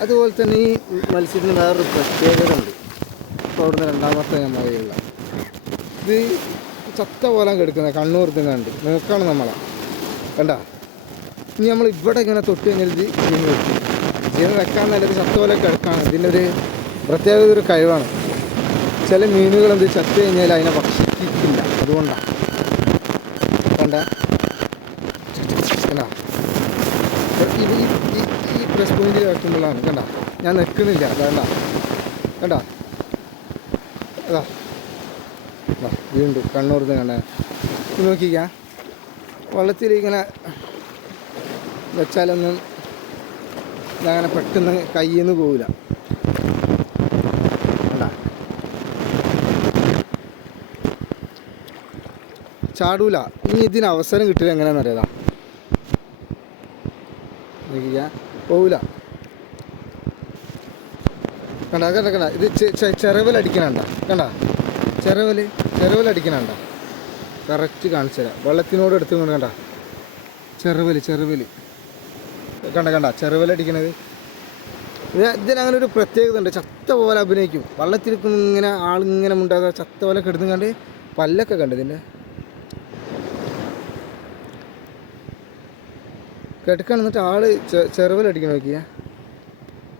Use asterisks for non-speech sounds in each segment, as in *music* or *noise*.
അതുപോലെ തന്നെ ഈ മത്സ്യത്തിന് വേറൊരു പ്രത്യേകത ഉണ്ട് ഇപ്പോൾ അവിടുന്ന് രണ്ടാമത്തെ നമ്മളെയുള്ള. ഇത് ചത്ത പോലെ കിടക്കുന്നത് കണ്ണൂർത്തും കണ്ട്. നോക്കണം നമ്മളെ. കണ്ട? ഇനി നമ്മൾ ഇവിടെ ഇങ്ങനെ തൊട്ട് കഴിഞ്ഞാൽ ഇത് ജീവൻ വെക്കും. ജീവൻ വെക്കാൻ നല്ലത് ചത്ത പോലെ കിടക്കാണ്. ഇതിന്റെ ഒരു പ്രത്യേക ഒരു കഴിവാണ്. ചില മീനുകൾ എന്ത് ചത്ത് കഴിഞ്ഞാൽ അതിനെ ഭക്ഷിക്കില്ല. അതുകൊണ്ടാണ് കണ്ട കണ്ട ഇത് ഈ ഈ- പ്രസ് പോയിന്റിൽ കണ്ട? ഞാൻ നിൽക്കുന്നില്ല. വേണ്ട കണ്ട? അതാ. വീണ്ടും കണ്ണൂർന്ന് കണ്ട. നോക്കിക്ക. വെള്ളത്തിൽ ഇങ്ങനെ വെച്ചാലൊന്നും ഇതങ്ങനെ പെട്ടെന്ന് കയ്യിൽ നിന്ന് പോവില്ല ചാടൂല. ഇനി ഇതിന് അവസരം കിട്ടില്ല എങ്ങനെയാണെന്ന് അറിയാതാ പോവില്ല. കണ്ട കണ്ട കണ്ട. ഇത് ചിറവലടിക്കണണ്ട കണ്ട ചിറവൽ ചിറവലടിക്കണണ്ട കറക്റ്റ് കാണിച്ചു തരാം. വെള്ളത്തിനോട് എടുത്തു കൊണ്ട് കണ്ട. ചിറവൽ ചിറവൽ. കണ്ട കണ്ട. ചിറവലടിക്കണത് ഇത് ഇതിനങ്ങനെ ഒരു പ്രത്യേകത ഉണ്ട്. ചത്ത പോലെ അഭിനയിക്കും. വള്ളത്തിരിക്കും ഇങ്ങനെ ആളിങ്ങനെ മുണ്ടാകാതെ ചത്ത പോലെ കിടന്നു കണ്ട് പല്ലൊക്കെ കണ്ടതിന്റെ കിടക്കാൻ എന്നിട്ട് ആൾ ചെറുവലടിക്കണ നോക്കിയാ.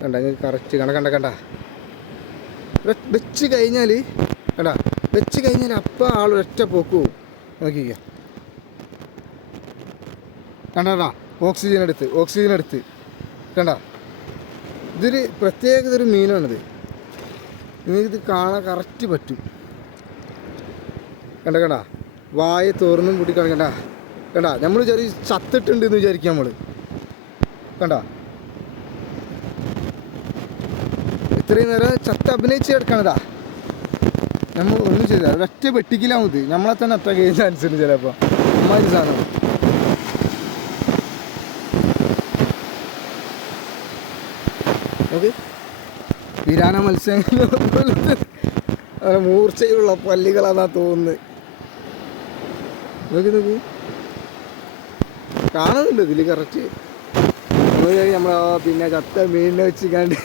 കണ്ട കറക്റ്റ് കണ്ട കണ്ട കണ്ട. വെച്ച് കഴിഞ്ഞാൽ കേട്ടാ വെച്ച് കഴിഞ്ഞാൽ അപ്പം ആൾ ഒറ്റ പോക്ക് പോവും നോക്കിക്ക. കണ്ടാ ഓക്സിജൻ എടുത്ത് ഓക്സിജൻ എടുത്ത്. കണ്ട ഇതൊരു പ്രത്യേകത ഒരു മീനാണിത്. നിങ്ങൾക്കിത് കാണാൻ കറക്റ്റ് പറ്റും. കണ്ട കണ്ട വായ തോർന്നും കൂട്ടി കണ്ട കണ്ട നമ്മൾ ചെറിയ ചത്തിട്ടുണ്ട് എന്ന് വിചാരിക്കാം നമ്മൾ കണ്ട ഇത്രയും നേരം ചത്ത അഭിനയിച്ച് കിടക്കണതാ. നമ്മൾ ഒന്നും ചെയ്ത ഒറ്റ വെട്ടിക്കിലാവും ഇത്. നമ്മളെ തന്നെ അത്ര കഴിയും ചാൻസ് ഉണ്ട് ചിലപ്പോൾ അമ്മാതിരി സാധനം. നോക്ക്. പിരാന മത്സ്യങ്ങൾ മൂർച്ചയുള്ള പല്ലികളാന്നാ തോന്നുന്നത് നോക്കി നോക്കി. കാണുന്നുണ്ട് ഇതിൽ കറക്റ്റ് നമ്മൾ നമ്മൾ പിന്നെ ചത്ത മീനിനെ വെച്ച് കണ്ട്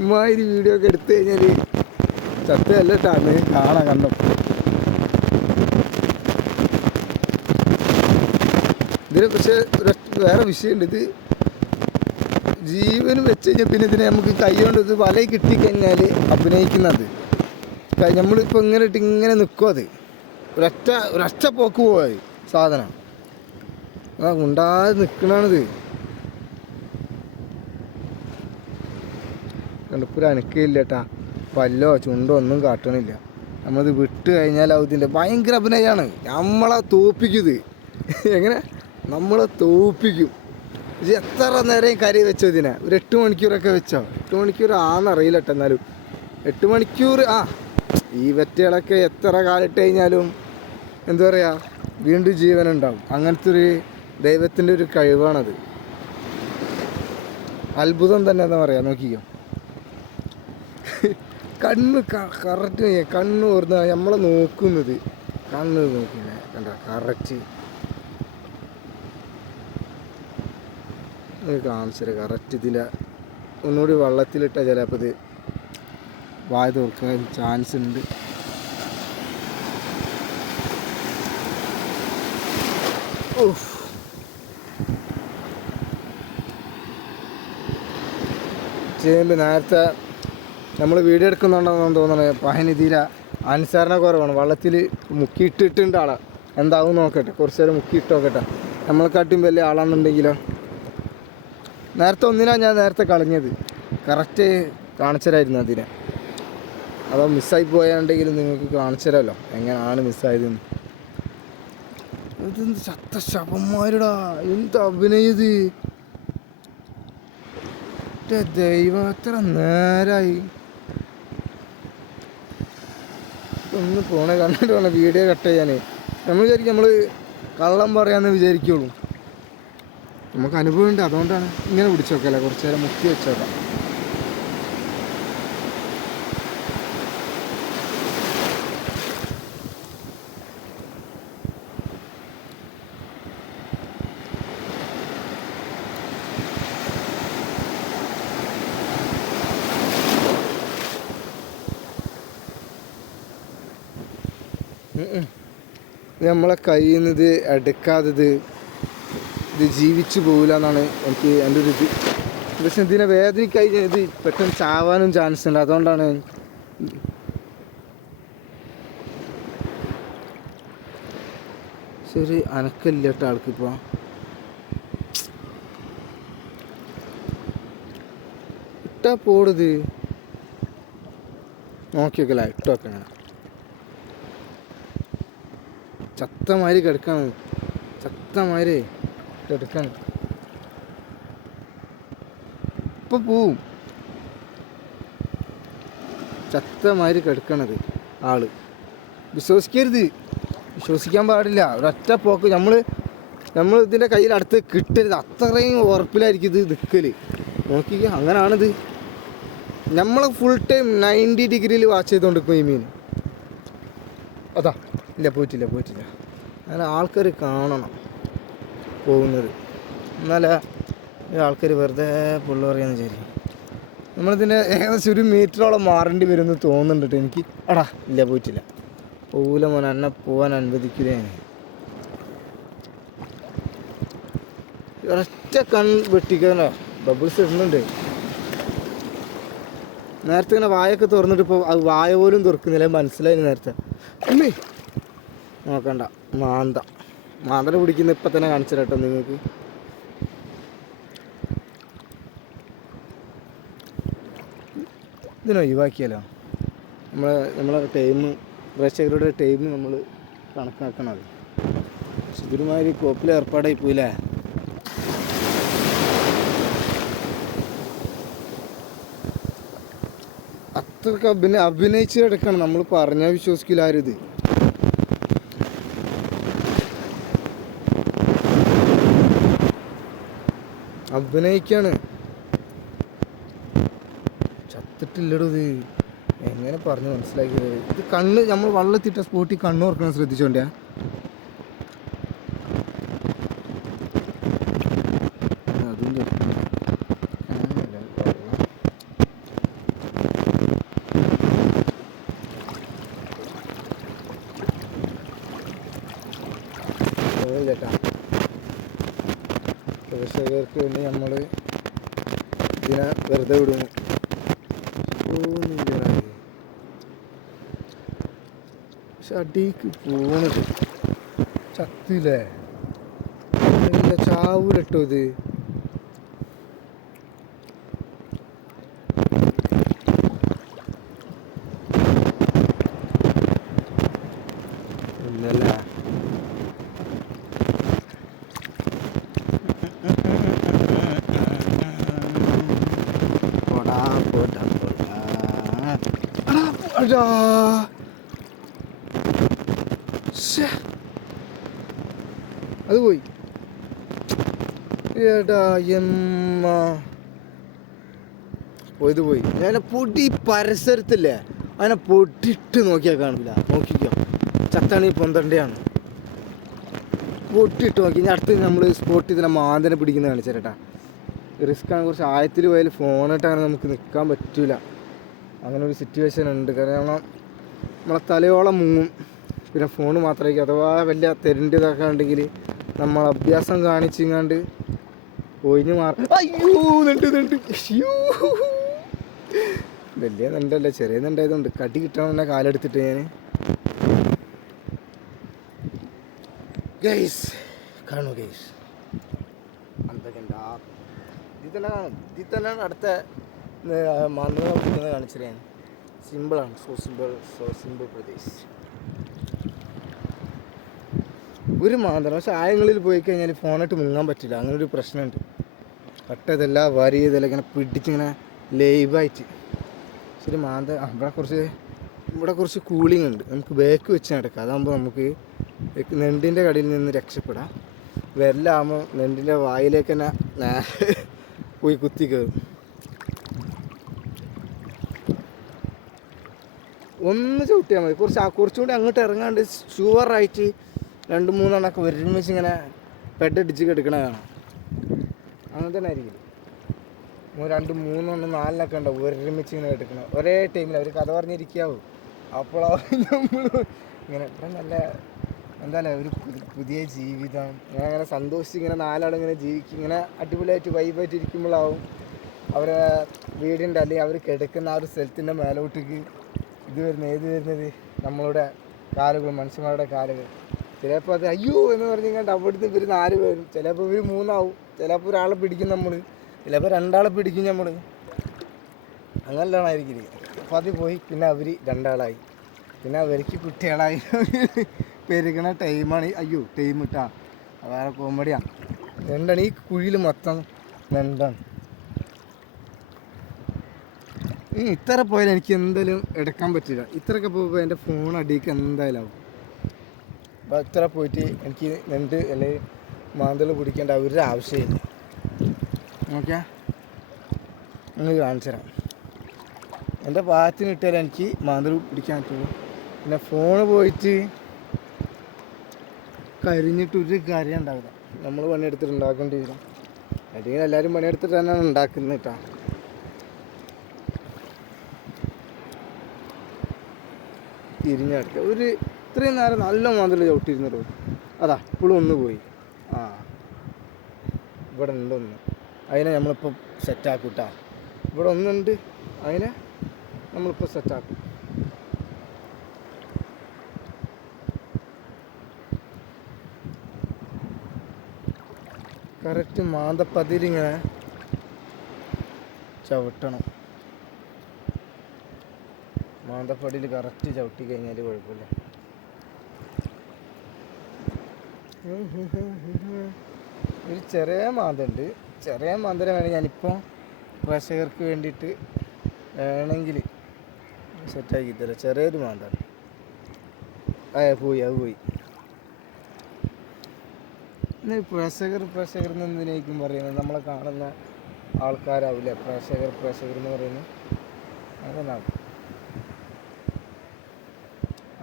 ഇമാതിരി വീഡിയോ ഒക്കെ എടുത്തു കഴിഞ്ഞാൽ ചത്തയല്ല ടാണ് കാണാൻ കണ്ടു? ഇതിനെ പക്ഷേ വേറെ വിഷയമുണ്ട്. ഇത് ജീവൻ വെച്ച് കഴിഞ്ഞാൽ പിന്നെ ഇതിനെ നമുക്ക് കൈകൊണ്ട് ഇത് വല കിട്ടിക്കഴിഞ്ഞാൽ അഭിനയിക്കുന്നത്. നമ്മളിപ്പോൾ ഇങ്ങനെ ഇട്ട് ഇങ്ങനെ നിൽക്കും അത്. ഒരൊറ്റ ഒരൊറ്റ പോക്ക് പോയത് സാധനം. ആ ഉണ്ടാതെ നിൽക്കണാണിത് കണ്ടപ്പോൾ അനക്കില്ല കേട്ടാ പല്ലോ ചുണ്ടോ ഒന്നും കാട്ടണില്ല. നമ്മളിത് വിട്ട് കഴിഞ്ഞാൽ അതിന്റെ ഭയങ്കര അഭിനയമാണ് നമ്മളെ തോപ്പിക്കും *laughs* എങ്ങനെ? നമ്മളെ തോപ്പിക്കും. ഇത് എത്ര നേരം കരി വെച്ചോ ഇതിനെ? ഒരു എട്ട് മണിക്കൂറൊക്കെ വെച്ചോ? എട്ട് മണിക്കൂർ ആണെന്നറിയില്ല കേട്ടോ എന്നാലും. എട്ട് മണിക്കൂർ ആ. ഈ വെറ്റകളൊക്കെ എത്ര കാലിട്ട് കഴിഞ്ഞാലും എന്താ പറയുക വീണ്ടും ജീവനുണ്ടാവും. അങ്ങനത്തെ ഒരു ദൈവത്തിന്റെ ഒരു കഴിവാണത്. അത്ഭുതം തന്നെ എന്താ പറയുക നോക്കിക്കോ. കണ്ണ് കറക്റ്റ് കണ്ണ് ഓർന്ന നമ്മളെ നോക്കുന്നത്. കണ്ണ് നോക്കില്ലേ കണ്ട? കറക്റ്റ്. കാണിച്ചത് കറക്റ്റ് ഇതില. ഒന്നുകൂടി വള്ളത്തിലിട്ട ചിലപ്പോൾ ഇത് വായ തുറക്കാൻ ചാൻസ് ഉണ്ട്. ചേമ്പ് നേരത്തെ നമ്മൾ വീഡിയോ എടുക്കുന്നുണ്ടെന്നാണ് തോന്നുന്നത് പഹനിതിര അനുസരണ കുറവാണ്. വള്ളത്തിൽ മുക്കിയിട്ടിട്ടുണ്ട് ആളെ. എന്താവും നോക്കട്ടെ. കുറച്ച് നേരം മുക്കിയിട്ട് നോക്കട്ടെ. നമ്മളെക്കാട്ടും വലിയ ആളാണെന്നുണ്ടെങ്കിലോ. നേരത്തെ ഒന്നിനാണ് ഞാൻ നേരത്തെ കളഞ്ഞത്. കറക്റ്റ് കാണിച്ചരായിരുന്നു അതിനെ. അതോ മിസ്സായി പോയാണ്ടെങ്കിലും നിങ്ങൾക്ക് കാണിച്ചരല്ലോ എങ്ങനെയാണ് മിസ്സായതെന്ന് ഇതെന്ത് ചത്ത ശവന്മാരുടാ. എന്ത് അഭിനയത്? ദൈവം അത്ര നേരായി. ഒന്ന് പോണേ. കണ്ടിട്ട് വേണം വീഡിയോ കട്ട് ചെയ്യാൻ നമ്മൾ വിചാരിക്കും നമ്മൾ കള്ളം പറയാന്ന് വിചാരിക്കുള്ളൂ. നമുക്ക് അനുഭവം ഉണ്ട്. അതുകൊണ്ടാണ് ഇങ്ങനെ പിടിച്ചു നോക്കല്ലേ കുറച്ച് നേരം മുക്കി വെച്ചോക്കാം നമ്മളെ കയ്യിൽ നിന്ന് ഇത് എടുക്കാത്തത് ഇത് ജീവിച്ചു പോകില്ല എന്നാണ് എനിക്ക് എന്റെ ഒരു ഇത്. പക്ഷെ ഇതിനെ വേദനയ്ക്കായി ഇത് പെട്ടെന്ന് ചാവാനും ചാൻസ് ഉണ്ട് അതുകൊണ്ടാണ് ശരി അനക്കല്ല കേട്ടോ ആൾക്കിപ്പോൾ ഇട്ടാ പോടത്. നോക്കിയൊക്കെ ഇട്ട് ചത്തമാതിരി കിടക്കാണ്. ചത്തമാതിരി കിടക്കാണ്. ഇപ്പൊ പോവും. ചത്തമാതിരി കിടക്കണത് ആൾ. വിശ്വസിക്കരുത്. വിശ്വസിക്കാൻ പാടില്ല. ഒരൊറ്റ പോക്ക് നമ്മൾ നമ്മൾ ഇതിന്റെ കയ്യിൽ അടുത്ത് കിട്ടരുത്. അത്രയും ഉറപ്പിലായിരിക്കും ഇത് നിൽക്കൽ നോക്കി അങ്ങനാണിത്. നമ്മൾ ഫുൾ ടൈം നയന്റി ഡിഗ്രിയിൽ വാച്ച് ചെയ്തുകൊണ്ടിരിക്കും ഈ മീൻ. അതാ ഇല്ല പോയിട്ടില്ല പോയിട്ടില്ല. അങ്ങനെ ആൾക്കാർ കാണണം പോകുന്നത്. എന്നാലേ ആൾക്കാർ വെറുതെ പുള്ളി പറയാന്ന് വിചാരിക്കും. നമ്മളിതിന്റെ ഏകദേശം ഒരു മീറ്ററോളം മാറേണ്ടി വരുമെന്ന് തോന്നുന്നുണ്ട് എനിക്ക്. അടാ ഇല്ല പോയിട്ടില്ല. പോകൂല മോൻ എന്നെ പോകാൻ അനുവദിക്കില്ല ഒരൊറ്റ കൺ വെട്ടിക്കാനോ ബബിൾസ് ഇടുന്നുണ്ട്. നേരത്തെ ഇങ്ങനെ വായൊക്കെ തുറന്നിട്ട് ഇപ്പോൾ വായ പോലും തുറക്കുന്നില്ല മനസ്സിലായി നേരത്തെ. അമ്മേ നോക്കണ്ട. മാന്ത. മാന്തനെ പിടിക്കുന്ന ഇപ്പം തന്നെ കാണിച്ചു കേട്ടോ നിങ്ങൾക്ക്. ഇതിനെ ഒഴിവാക്കിയാലോ? നമ്മളെ നമ്മളെ ടൈം പ്രേക്ഷകരുടെ ടൈം നമ്മൾ കണക്കാക്കണത് ഇതൊരുമാതിരി കോപ്പിൽ ഏർപ്പാടായി പോയില്ലേ? അത്രയ്ക്ക് അഭിനയ അഭിനയിച്ച് കിടക്കണം നമ്മൾ പറഞ്ഞാൽ വിശ്വസിക്കില്ല ആരും ഇത്. അഭിനയിക്കാണ്. ചത്തിട്ടില്ലടോ ഇത്. എങ്ങനെ പറഞ്ഞു മനസ്സിലാക്കിയത്? ഇത് കണ്ണ് നമ്മൾ വള്ളത്തിട്ട സ്പോട്ടിൽ കണ്ണ് ഓർക്കണം ശ്രദ്ധിച്ചോണ്ട അതും തെറ്റാണ്. കാണുന്നില്ല, വെള്ളം. പോയില്ല ട്ടാ. പ്രേക്ഷകർക്ക് വേണ്ടി നമ്മൾ ഇതിനെ വെറുതെ വിടുന്നു. പക്ഷെ അടിക്ക് പോണത് ചത്തില്ലേ? ചാവൂലട്ടോ ഇത് ഇല്ലല്ലേ പോടാ പോടാ പോടാ ശ്ശേ. അത് പോയി എടാ എമ്മ പോയത് പോയി ഞാൻ പൊടി പരിസരത്തില്ലേ അതിനെ പൊട്ടിട്ട് നോക്കിയാൽ കാണില്ല നോക്കിക്കോ. ചത്താണി പൊന്തണ്ടയാണ് പൊട്ടിട്ട് നോക്കി. ഞാൻ അടുത്ത് നമ്മൾ സ്പോട്ടിൽ ഇതിനെ മാന്തനെ പിടിക്കുന്ന കാണിച്ചേരട്ടാ റിസ്ക് ആണ് കുറച്ച് ആയത്തിൽ പോയാൽ ഫോണിട്ടാണ് നമുക്ക് നിൽക്കാൻ പറ്റൂല. അങ്ങനെ ഒരു സിറ്റുവേഷൻ ഉണ്ട്. കാരണം നമ്മളെ തലയോളം മുങ്ങും. പിന്നെ ഫോൺ മാത്രമായിരിക്കും. അഥവാ വലിയ തെരണ്ട് ഇതൊക്കെ ഉണ്ടെങ്കിൽ നമ്മൾ അഭ്യാസം കാണിച്ചിങ്ങാണ്ട് ഒഴിഞ്ഞു മാറും അയ്യോ നെണ്ട് നെണ്ട് വലിയ നെണ്ടല്ല ചെറിയ നെണ്ടായതുകൊണ്ട് കടി കിട്ടണം എന്നെ കാലെടുത്തിട്ട് ഞാൻ ഗൈസ് കാണു ഗൈസ് എന്തൊക്കെയുണ്ടാ ഇതിൽ തന്നെ കാണും. ഇതിൽ തന്നെയാണ് അടുത്ത മന്ത്രം പിടിക്കുന്നത് കാണിച്ചത് ഞാൻ സിമ്പിളാണ് സോ സിമ്പിൾ സോ സിമ്പിൾ പ്രദേശ് ഒരു മാന്ത്രം. പക്ഷെ ആയങ്ങളിൽ പോയി കഴിഞ്ഞാൽ ഫോണായിട്ട് മുങ്ങാൻ പറ്റില്ല. അങ്ങനെ ഒരു പ്രശ്നമുണ്ട്. കട്ട ഇതെല്ലാം വരി ഇതെല്ലാം ഇങ്ങനെ പിടിച്ചിങ്ങനെ ലൈവായിട്ട് ശരി മാന്ത ഇവിടെ കുറച്ച് ഇവിടെ കുറച്ച് കൂളിംഗ് ഉണ്ട്. നമുക്ക് ബേക്ക് വെച്ച് നടക്കാം. അതാകുമ്പോൾ നമുക്ക് നെണ്ടിന്റെ കടിയിൽ നിന്ന് രക്ഷപ്പെടാം. വെല്ലാകുമ്പോൾ നെണ്ടിന്റെ വായിലേക്ക് തന്നെ പോയി കുത്തി കയറും ഒന്ന് ചവിട്ടിയാൽ മതി. കുറച്ച് കുറച്ചുകൂടി അങ്ങോട്ട് ഇറങ്ങാണ്ട് ഷുവറായിട്ട് രണ്ട് മൂന്നെണ്ണമൊക്കെ ഒരുമിച്ച് ഇങ്ങനെ പെഡടിച്ച് കിടക്കണ കാണാം. അങ്ങനെ തന്നെ ആയിരിക്കും. രണ്ട് മൂന്നെണ്ണം നാലിനൊക്കെ ഉണ്ടാവും ഒരുമിച്ച് ഇങ്ങനെ എടുക്കണം ഒരേ ടൈമിൽ അവർ കഥ പറഞ്ഞിരിക്കാവും. അപ്പോൾ നമ്മൾ ഇങ്ങനെ എത്ര നല്ല എന്തായാലും ഒരു പുതിയ ജീവിതം. ഞാൻ അങ്ങനെ സന്തോഷിച്ച് ഇങ്ങനെ നാലാളിങ്ങനെ ജീവിക്കും ഇങ്ങനെ അടിപൊളിയായിട്ട് വൈബായിട്ട് ഇരിക്കുമ്പോഴാവും അവരെ വീടിന്റെ അല്ലെങ്കിൽ അവർ കിടക്കുന്ന ആ ഒരു സ്ഥലത്തിന്റെ മേലോട്ടേക്ക് ഇത് വരുന്ന ഏത് വരുന്നത്? നമ്മളുടെ കാലുകൾ മനുഷ്യന്മാരുടെ കാലുകൾ. ചിലപ്പോൾ അത് അയ്യോ എന്ന് പറഞ്ഞ് കഴിഞ്ഞാൽ അവിടുന്ന് ഇവർ നാല് പേരും. ചിലപ്പോൾ ഇവർ മൂന്നാവും. ചിലപ്പോൾ ഒരാളെ പിടിക്കും നമ്മൾ ചിലപ്പോൾ രണ്ടാളെ പിടിക്കും നമ്മൾ അങ്ങനെയാണായിരിക്കും അപ്പോൾ അത് പോയി. പിന്നെ അവർ രണ്ടാളായി. പിന്നെ അവർക്ക് കുട്ടികളായി. പെരുകണ ടൈമാണ് അയ്യോ ടൈം ഇട്ടാ വേറെ കോമഡിയാണ് എന്താണ് ഈ കുഴിയിൽ മൊത്തം എന്താണ് ഈ ഇത്ര പോയാൽ എനിക്ക് എന്തായാലും എടുക്കാൻ പറ്റില്ല. ഇത്രയൊക്കെ പോകുമ്പോൾ എന്റെ ഫോൺ അടിയിക്ക് എന്തായാലും ആവും. അപ്പോൾ ഇത്ര പോയിട്ട് എനിക്ക് നെണ്ട് അല്ലെങ്കിൽ മാന്തൽ പിടിക്കേണ്ട അവരുടെ ആവശ്യമില്ല. ഓക്കെ നിങ്ങൾക്ക് കാണിച്ചു തരാം. എന്റെ പാത്തിന് ഇട്ടാൽ എനിക്ക് മാന്തൽ പിടിക്കാൻ പറ്റുള്ളൂ. പിന്നെ ഫോണ് പോയിട്ട് കരിഞ്ഞിട്ട് ഒരു കാര്യം ഉണ്ടാവില്ല. നമ്മൾ പണിയെടുത്തിട്ട് ഉണ്ടാക്കേണ്ടി വരും. അല്ലെങ്കിൽ എല്ലാവരും പണിയെടുത്തിട്ട് തന്നെയാണ് ഉണ്ടാക്കുന്നത് കേട്ടോ. തിരിഞ്ഞടുക്ക ഒരു ഇത്രയും നേരം നല്ല മാതിരി മാന്തൽ റോഡ് അതാ ഇപ്പോഴും ഒന്ന് പോയി. ആ. ഇവിടെ ഉണ്ട് ഒന്ന്. അതിനെ നമ്മളിപ്പോൾ സെറ്റാക്കും ഇവിടെ ഒന്നുണ്ട് അതിനെ നമ്മളിപ്പോൾ സെറ്റാക്കും. കറക്റ്റ് മാന്തപ്പതിരിങ്ങനെ ചവിട്ടണം. മാന്തപ്പടിയിൽ കറക്റ്റ് ചവിട്ടി കഴിഞ്ഞാൽ കുഴപ്പമില്ല. ഒരു ചെറിയ മാന്തണ്ട്. ചെറിയ മാന്തരം വേണമെങ്കിൽ ഞാനിപ്പോൾ പ്രേക്ഷകർക്ക് വേണ്ടിയിട്ട് വേണമെങ്കിൽ സെറ്റാക്കി തരാം. ചെറിയൊരു മാന്താണ്. ആ പോയി അത് പോയി. ഇന്ന് പ്രേക്ഷകർ പ്രേക്ഷകർ എന്ന് എന്തിനായിരിക്കും പറയുന്നത്? നമ്മളെ കാണുന്ന ആൾക്കാരാവില്ല? പ്രേക്ഷകർ പ്രേക്ഷകർ എന്ന് പറയുന്നത്. അങ്ങനെയാണ്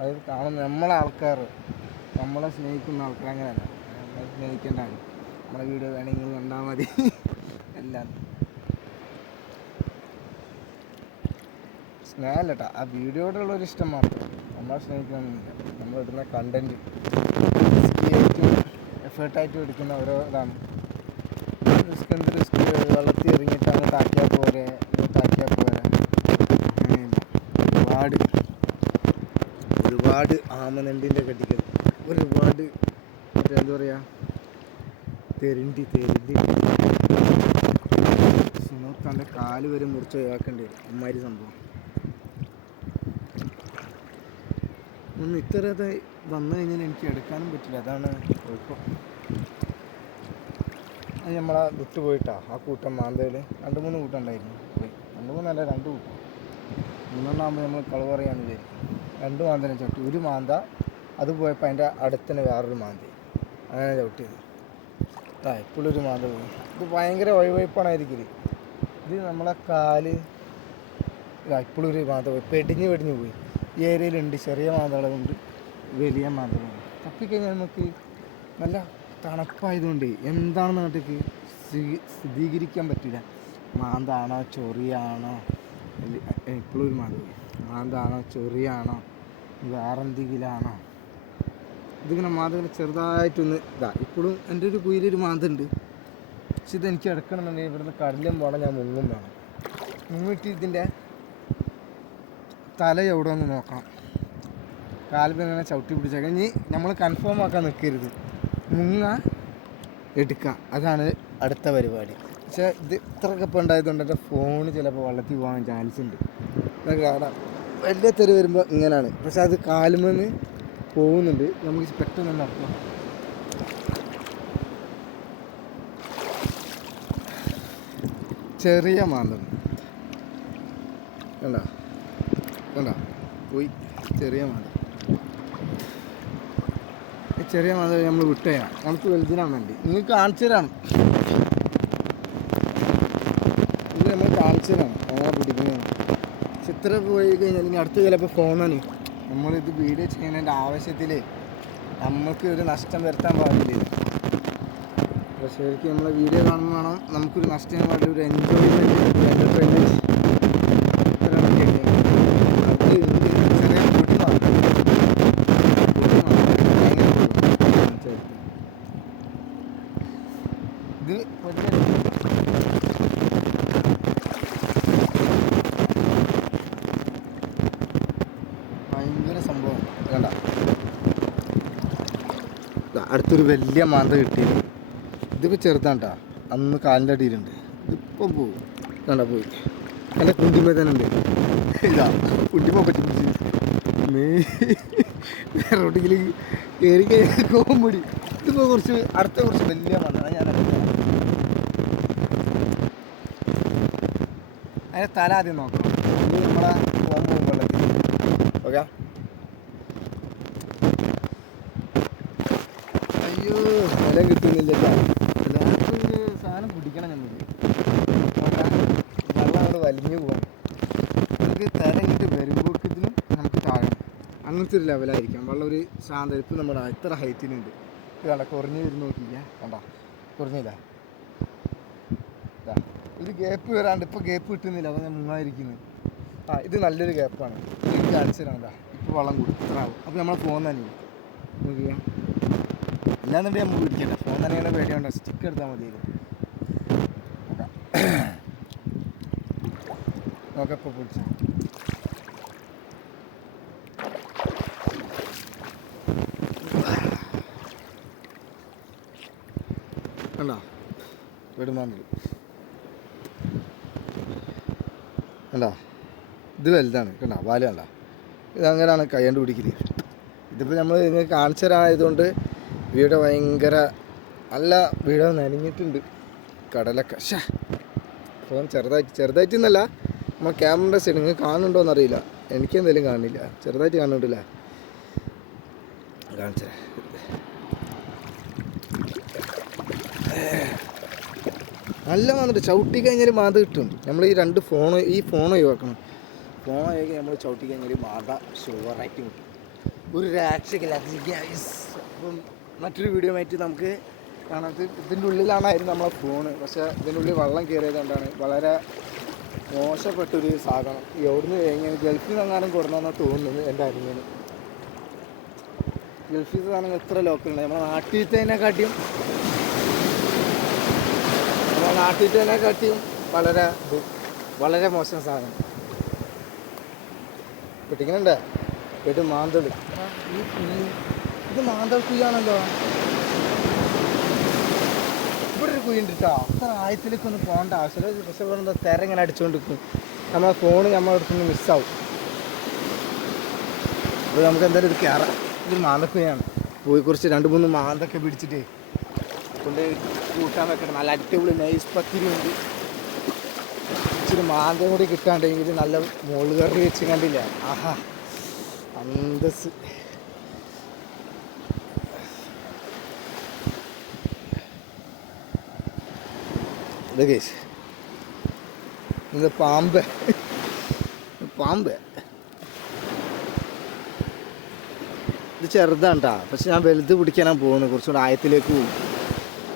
അത് കാണുന്ന നമ്മളെ ആൾക്കാർ നമ്മളെ സ്നേഹിക്കുന്ന ആൾക്കാർ അങ്ങനെയല്ല. നമ്മളെ സ്നേഹിക്കേണ്ടതാണ് നമ്മളെ വീഡിയോ വേണമെങ്കിൽ കണ്ടാൽ മതി. എല്ലാം. സ്നേഹമല്ല കേട്ടോ ആ വീഡിയോയോടുള്ള ഒരു ഇഷ്ടം മാത്രം. നമ്മളെ സ്നേഹിക്കണമെന്നില്ല. നമ്മൾ ഇടുന്ന കണ്ടന്റ് എഫേർട്ടായിട്ട് എടുക്കുന്ന ഓരോ ഇതാണ്. റിസ്ക് എന്ത്? റിസ്ക് വെള്ളത്തിൽ എറിഞ്ഞിട്ടാണ് ആക്കിയാൽ പോരെ ഇങ്ങോട്ട് ആക്കിയാൽ പോരെ അങ്ങനെയില്ല ഒരുപാട് ഒരുപാട് ആമനണ്ടിന്റെ കടികൾ. ഒരുപാട് മറ്റേ എന്താ പറയുക തെരുണ്ടി തെരുണ്ടി. സുനോക്കാന്റെ കാൽ വരെ മുറിച്ച് ഒഴിവാക്കേണ്ടി വരും. അമ്മാതിരി സംഭവം. ഒന്ന് ഇത്തരത്തെ വന്നു കഴിഞ്ഞാൽ എനിക്ക് എടുക്കാനും പറ്റില്ല. അതാണ് കുഴപ്പം. അത് നമ്മളെ വിട്ടുപോയിട്ടാ ആ കൂട്ടം മാന്തയിൽ രണ്ട് മൂന്ന് കൂട്ടം ഉണ്ടായിരുന്നു. പോയി. രണ്ട് മൂന്നല്ല രണ്ട് കൂട്ടം. മൂന്നെണ്ണാകുമ്പോൾ നമ്മൾ കളവ് പറയാന്ന് വിചാരിക്കും. രണ്ട് മാന്തനെ ചവിട്ടി. ഒരു മാന്ത അത് പോയപ്പോൾ അതിന്റെ അടുത്തന്നെ വേറൊരു മാന്തി. അങ്ങനെ ചവിട്ടിയത് ആ ഇപ്പോഴൊരു മാന്ത പോയി. ഇത് ഭയങ്കര വഴിവയ്പ്പാണായിരിക്കും ഇത് നമ്മളെ കാൽ ഇപ്പോഴൊരു മാന്ത പോയി. പെടിഞ്ഞ് പെടിഞ്ഞ് പോയി. ഈ ഏരിയയിലുണ്ട് ചെറിയ മാന്തകളുണ്ട് വലിയ മാന്തകളുണ്ട്. തപ്പിക്കഴിഞ്ഞാൽ നമുക്ക് നല്ല തണുപ്പായതുകൊണ്ട് എന്താണെന്ന് നാട്ടിലേക്ക് സ്ഥിരീകരിക്കാൻ പറ്റില്ല. മാന്താണോ ചൊറിയാണോ? ഇപ്പോഴൊരു മാന്ത പോയി. മാന്താണോ ചെറിയാണോ വേറെന്തെങ്കിലാണോ? ഇതിങ്ങനെ മാന്തകൾ ചെറുതായിട്ടൊന്ന് ഇതാ ഇപ്പോഴും എന്റെ ഒരു കുയിലൊരു മാന്തുണ്ട്. പക്ഷെ ഇതെനിക്ക് എടുക്കണമെന്നുണ്ടെങ്കിൽ ഇവിടുന്ന് കടലും പോകണം ഞാൻ മുങ്ങും വേണം. മുങ്ങിട്ട് ഇതിന്റെ തല എവിടെ ഒന്ന് നോക്കണം. കാലിൽ ഇങ്ങനെ ചവിട്ടി പിടിച്ചേക്കാം ഇനി നമ്മൾ കൺഫേം ആക്കാൻ നിൽക്കരുത്. മുങ്ങ എടുക്കുക. അതാണ് അടുത്ത പരിപാടി. പക്ഷേ ഇത് ഇത്രയൊക്കെ ഇപ്പോൾ ഉണ്ടായതുകൊണ്ട് എന്റെ ഫോൺ ചിലപ്പോൾ വെള്ളത്തിൽ പോകാൻ ചാൻസ് ഉണ്ട്. കാണാം. വലിയ തെറി വരുമ്പോൾ ഇങ്ങനെയാണ് പക്ഷെ അത് കാലുമെന്ന് പോകുന്നുണ്ട്. നമുക്ക് പെട്ടെന്ന് നടക്കാം. ചെറിയ മാന്തം കണ്ടോ? കണ്ടോ? പോയി. ചെറിയ മാന്തം ചെറിയ മാന്തം നമ്മൾ വിട്ടുകയാണ് നമുക്ക് വലുതിനാണ് വേണ്ടി. നിങ്ങൾ കാണിച്ചു തരാണ് ഇത് നമ്മൾ കാണിച്ചു തരാണ് അങ്ങനെ പിടിക്കുന്നതാണ് ഇത്ര പോയി കഴിഞ്ഞാൽ ഇനി അടുത്ത് ചിലപ്പോൾ ഫോണാണ് നമ്മളിത് വീഡിയോ ചെയ്യുന്നതിന്റെ ആവശ്യത്തിൽ നമുക്ക് ഒരു നഷ്ടം വരുത്താൻ പാടില്ല? പക്ഷേ ശരിക്കും നമ്മളെ വീഡിയോ കാണുമ്പോൾ നമുക്കൊരു നഷ്ടം പാടില്ല ഒരു എൻജോയ്മെന്റ് ഇത് വലിയ അടുത്തൊരു വലിയ മാന്ത കിട്ടിയത് ഇതിപ്പോൾ ചെറുതാണ് കേട്ടോ അന്ന് കാലിന്റെ അടിയിലുണ്ട്. ഇതിപ്പം പോകും കണ്ട പോയി. അല്ല കുണ്ടിമേ തന്നെ ഉണ്ട്. ഇതാ കുണ്ടിമ പറ്റി റോട്ടിൽ കയറി കോമ്പടി ഇതിപ്പോൾ കുറച്ച് അടുത്ത കുറച്ച് വലിയ മാന്ത. ഞാൻ അതിന്റെ തല ആദ്യം നോക്കണം. ഇത് നമ്മളെ പോകുമ്പോൾ ഓക്കെ അയ്യോ വില കിട്ടുന്നില്ല എല്ലാവർക്കും ഒരു സാധനം പിടിക്കണം നോക്കാം. വെള്ളം അങ്ങോട്ട് വലിഞ്ഞു പോകാം നമുക്ക് തരങ്ങിട്ട് വരുമ്പോഴത്തേനും നമുക്ക് താഴെ. അങ്ങനത്തെ ഒരു ലെവലായിരിക്കാം വെള്ളം ഒരു ശാന്തരിപ്പ് നമ്മുടെ ഇത്ര ഹൈറ്റിനുണ്ട് ഇത് കണ്ട കുറഞ്ഞു വരുന്ന നോക്കിയില്ല? കണ്ട? കുറഞ്ഞില്ല? ഒരു ഗ്യാപ്പ് വരാണ്ട് ഇപ്പോൾ ഗ്യാപ്പ് കിട്ടുന്നില്ല. അപ്പോൾ ഞാൻ മുങ്ങാതിരിക്കുന്നത് ആ ഇത് നല്ലൊരു ഗ്യാപ്പാണ് എനിക്ക് കാണിച്ചു തരാം ഇപ്പോൾ വെള്ളം കൂടും അപ്പോൾ നമ്മളെ പോകുന്നതന്നെ നോക്കിയാൽ നോക്കിയാ ഇല്ലാന്നുണ്ടെങ്കിൽ നമുക്ക് പിടിക്കണ്ട ഫോൺ തന്നെ ഇങ്ങനെ പേടിയുണ്ടോ സ്റ്റിക്ക് എടുത്താൽ മതി നോക്കാം ഇപ്പോൾ പിടിച്ചു കണ്ടോ? വെടുമാന്തൽ കണ്ടോ? ഇത് വലുതാണ്. കണ്ടോ? വാൽ കണ്ട? കൈ കൈകൊണ്ട് പിടിക്കുന്നത് ഇതിപ്പോൾ നമ്മൾ നിങ്ങൾക്ക് കാണിച്ചു തരാനായതുകൊണ്ട് വീട് ഭയങ്കര നല്ല വീട് നനഞ്ഞിട്ടുണ്ട്. കടലൊക്കെ. ഷാ ഫോൺ ചെറുതായിട്ട് ചെറുതായിട്ട് എന്നല്ല നമ്മൾ ക്യാമറ സൈഡ് നിങ്ങൾക്ക് കാണുന്നുണ്ടോ എന്നറിയില്ല. എനിക്ക് എന്തെങ്കിലും കാണില്ല. ചെറുതായിട്ട് കാണുന്നുണ്ടല്ലേ? കാണിച്ചു നല്ല വന്നിട്ട് ചവിട്ടി കഴിഞ്ഞാൽ മാത കിട്ടും. നമ്മൾ ഈ രണ്ട് ഫോൺ ഈ ഫോൺ ഒഴിവാക്കണം. ഫോൺ ഒഴിവാക്കി നമ്മൾ ചവിട്ടി കഴിഞ്ഞാൽ മാത ഷുവറായിട്ട് കിട്ടും. ഒരു രക്ഷയില്ല അപ്പം മറ്റൊരു വീഡിയോ ആയിട്ട് നമുക്ക് കാണാം. ഇത് ഇതിന്റെ ഉള്ളിലാണായിരുന്നു നമ്മളെ ഫോണ് പക്ഷേ ഇതിന്റെ ഉള്ളിൽ വെള്ളം കയറിയത് കൊണ്ടാണ്. വളരെ മോശപ്പെട്ടൊരു സാധനം. എവിടുന്ന് എങ്ങനെ ഗൾഫിൽ നിന്ന് എങ്ങാനും കൊടുക്കണമെന്നാണ് തോന്നുന്നത് എന്റെ അറിഞ്ഞത് ഗൾഫിൽ സാധനങ്ങൾ എത്ര ലോക്കലുണ്ട് നമ്മുടെ നാട്ടിലത്തേനെക്കാട്ടിയും നമ്മുടെ നാട്ടിലത്തേനെക്കാട്ടിയും വളരെ ഇത് വളരെ മോശം സാധനം. പൊട്ടിക്കുന്നുണ്ടേ ഇത് മാന്തൾ. ഇത് മാന്തൾ കുയ്യാണല്ലോ ഇവിടെ ഒരു കുഴി ഉണ്ട് കേട്ടോ അത്ര ആയത്തിലേക്ക് ഒന്നും പോകേണ്ട ആവശ്യമില്ല പക്ഷെ ഇവിടെ എന്താ ഇങ്ങനെ അടിച്ചുകൊണ്ടിരിക്കും നമ്മളെ ഫോൺ നമ്മളെ അടുത്ത് നിന്ന് മിസ്സാവും അപ്പോൾ നമുക്ക് എന്തായാലും ഇത് കയറാം ഇത് മാന്തക്കുഴിയാണ് പോയി കുറച്ച് രണ്ട് മൂന്ന് മാന്തൊക്കെ പിടിച്ചിട്ട് കൊണ്ട് കൂട്ടാൻ വെക്കണം. നല്ല അടിപൊളി നൈസ് പത്തിരി ഉണ്ട്. ഇച്ചിരി മാന്തം കൂടി കിട്ടാണ്ടെങ്കിൽ നല്ല മുളക് കറി വെച്ച് കണ്ടില്ല? ആഹാ. അന്തസ് ഇത് ഇത് പാമ്പ്. പാമ്പ്. ഇത് ചെറുതാണ് പക്ഷെ ഞാൻ വലുത് പിടിക്കാനാണ് പോകുന്നത് കുറച്ചുകൂടെ ആയത്തിലേക്ക് പോകും